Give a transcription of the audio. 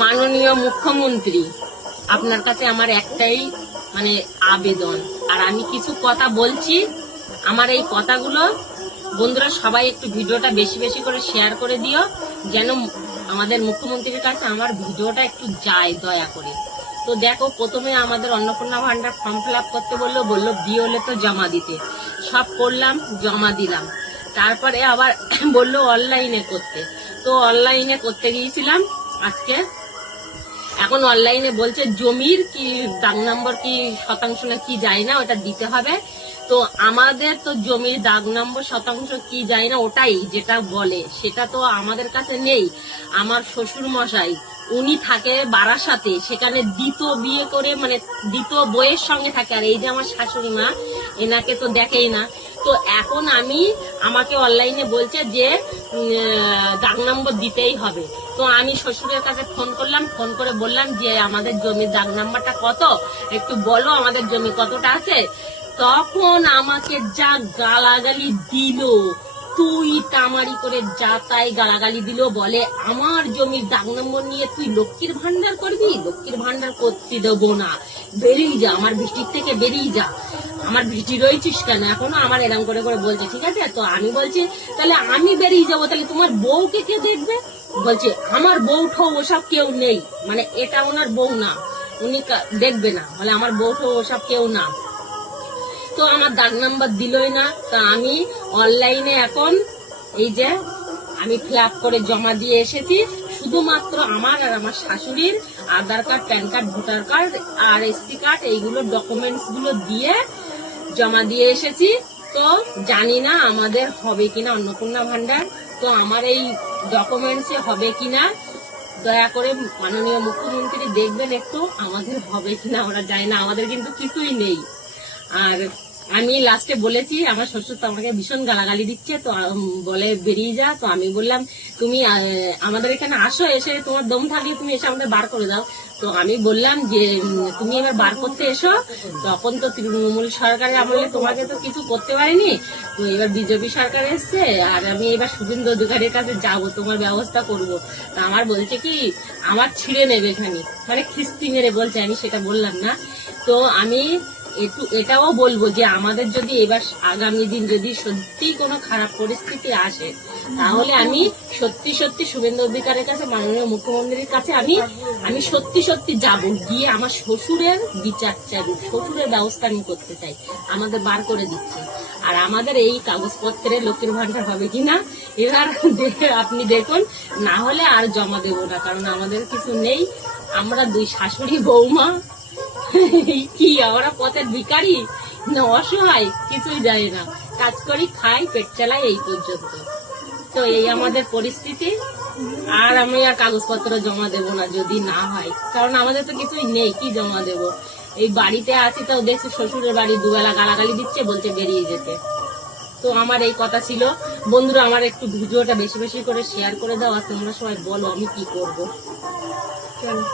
মাননীয় মুখ্যমন্ত্রী, আপনার কাছে আমার একটাই আবেদন, আর আমি কিছু কথা বলছি। আমার এই কথাগুলো বন্ধুরা সবাই একটু ভিডিওটা বেশি বেশি করে শেয়ার করে দিও, যেন আমাদের মুখ্যমন্ত্রীর কাছে আমার ভিডিওটা একটু যায় দয়া করে। তো দেখো, প্রথমে আমাদের অন্নপূর্ণা ভান্ডার ফর্ম ফিল আপ করতে বললো বিওলে তো জমা দিতে, সব করলাম, জমা দিলাম। তারপরে আবার বললো অনলাইনে করতে, তো অনলাইনে করতে গিয়েছিলাম আজকে। এখন অনলাইনে বলছে জমির কি দাগ নম্বর কি শতাংশ না কি যায় না, ওটা দিতে হবে। তো আমাদের তো জমির দাগ নম্বর শতাংশ কি যায় না, ওটাই যেটা বলে সেটা তো আমাদের কাছে নেই। আমার শ্বশুর মশাই উনি থাকে বারাসাতে, সেখানে দ্বিতীয় বিয়ে করে দ্বিতীয় বইয়ের সঙ্গে থাকে। আর এই যে আমার শাশুড়ি মা, এনাকে তো দেখেই না। তো এখন আমাকে অনলাইনে বলছে যে দাগ নম্বর দিতেই হবে। তো আমি শ্বশুরের কাছে ফোন করলাম, ফোন করে বললাম যে আমাদের জমির দাগ নাম্বারটা কত, একটু বলো আমাদের জমি কতটা আছে। তখন আমাকে যা গালাগালি দিল, তুই তামারি করে যা তাই গালাগালি দিল। বলে আমার জমির দাগ নম্বর নিয়ে তুই লক্ষ্মীর ভান্ডার করবি, লক্ষ্মীর ভান্ডার করতে দেবো না, বেরিয়ে যা, আমার বৃষ্টির থেকে বেরিয়ে যা, আমার বৃষ্টি রয়েছিস কেন এখনো, আমার এরকম করে করে বলছে। ঠিক আছে, তো আমি বলছি তাহলে আমি বেরিয়ে যাবো, তাহলে তোমার বউকে কে দেখবে? বলছে আমার বউ ঠৌ ওসব কেউ নেই, এটা ওনার বউ না, উনি দেখবে না, বলে আমার বউ ঠৌ ওসব কেউ না। তো আমার দাগ নাম্বার দিলই না। তা আমি অনলাইনে এখন এই যে আমি ফিল আপ করে জমা দিয়ে এসেছি, শুধুমাত্র আমার আর আমার শাশুড়ির Aadhaar card, PAN card, voter card আর এসসি কার্ড, এইগুলো ডকুমেন্টস গুলো দিয়ে জমা দিয়ে এসেছি। তো জানি না আমাদের হবে কিনা অন্নপূর্ণা ভান্ডার, তো আমার এই ডকুমেন্টসে হবে কিনা দয়া করে মাননীয় মুখ্যমন্ত্রী দেখবেন একটু, আমাদের হবে কিনা আমরা জানি না, আমাদের কিন্তু কিছুই নেই। আর আমি লাস্টে বলেছি, আমার শ্বশুর তো আমাকে ভীষণ গালাগালি দিচ্ছে, তো বলে বেরিয়ে যা। তো আমি বললাম তুমি আমাদের এখানে আসো, এসে তোমার দম থাকলে তুমি এসে আমাদের বার করে দাও। তো আমি বললাম যে তুমি এবার বার করতে এসো, তখন তো তৃণমূল সরকারের আমলে তোমাকে তো কিছু করতে পারিনি, তো এবার বিজেপি সরকার এসছে, আর আমি এবার শুভেন্দু অধিকারীর কাছে যাবো, তোমার ব্যবস্থা করব। তা আমার বলছে কি আমার ছিঁড়ে নেবে এখানে, খিস্তি মেরে বলছে, আমি সেটা বললাম না। তো আমি এটাও বলবো যে আমাদের যদি এবার আগামী দিন যদি সত্যি কোনো খারাপ পরিস্থিতি আসে, তাহলে আমি সত্যি সত্যি শুভেন্দু অধিকারের কাছে, মাননীয় মুখ্যমন্ত্রীর কাছে আমি সত্যি সত্যি যাব, গিয়ে আমার শ্বশুরের বিচার চাই, শ্বশুরের ব্যবস্থা আমি করতে চাই। আমাদের বার করে দিচ্ছে, আর আমাদের এই কাগজপত্রে লক্ষ্মীর ভান্ডার হবে কিনা এবার আপনি দেখুন, না হলে আর জমা দেবো না, কারণ আমাদের কিছু নেই। আমরা দুই শাশুড়ি বৌমা কি আমরা পথের ভিখারি না অসহায়, কিছুই জানি না, কাজ করি, খাই, পেট চালাই, এই পর্যন্ত। তো এই আমাদের পরিস্থিতি, আর আমি আর কাগজপত্র জমা দেব না যদি না হয়, কারণ আমাদের তো কিছুই নেই, কি জমা দেব। এই বাড়িতে আছি, তাও দেখছি শ্বশুরের বাড়ি দুবেলা গালাগালি দিচ্ছে, বলছে বেরিয়ে যেতে। তো আমার এই কথা ছিল বন্ধুরা, আমার একটু ভিডিওটা বেশি বেশি করে শেয়ার করে দাও, আর তোমরা সবাই বলো আমি কি করবো। চলো।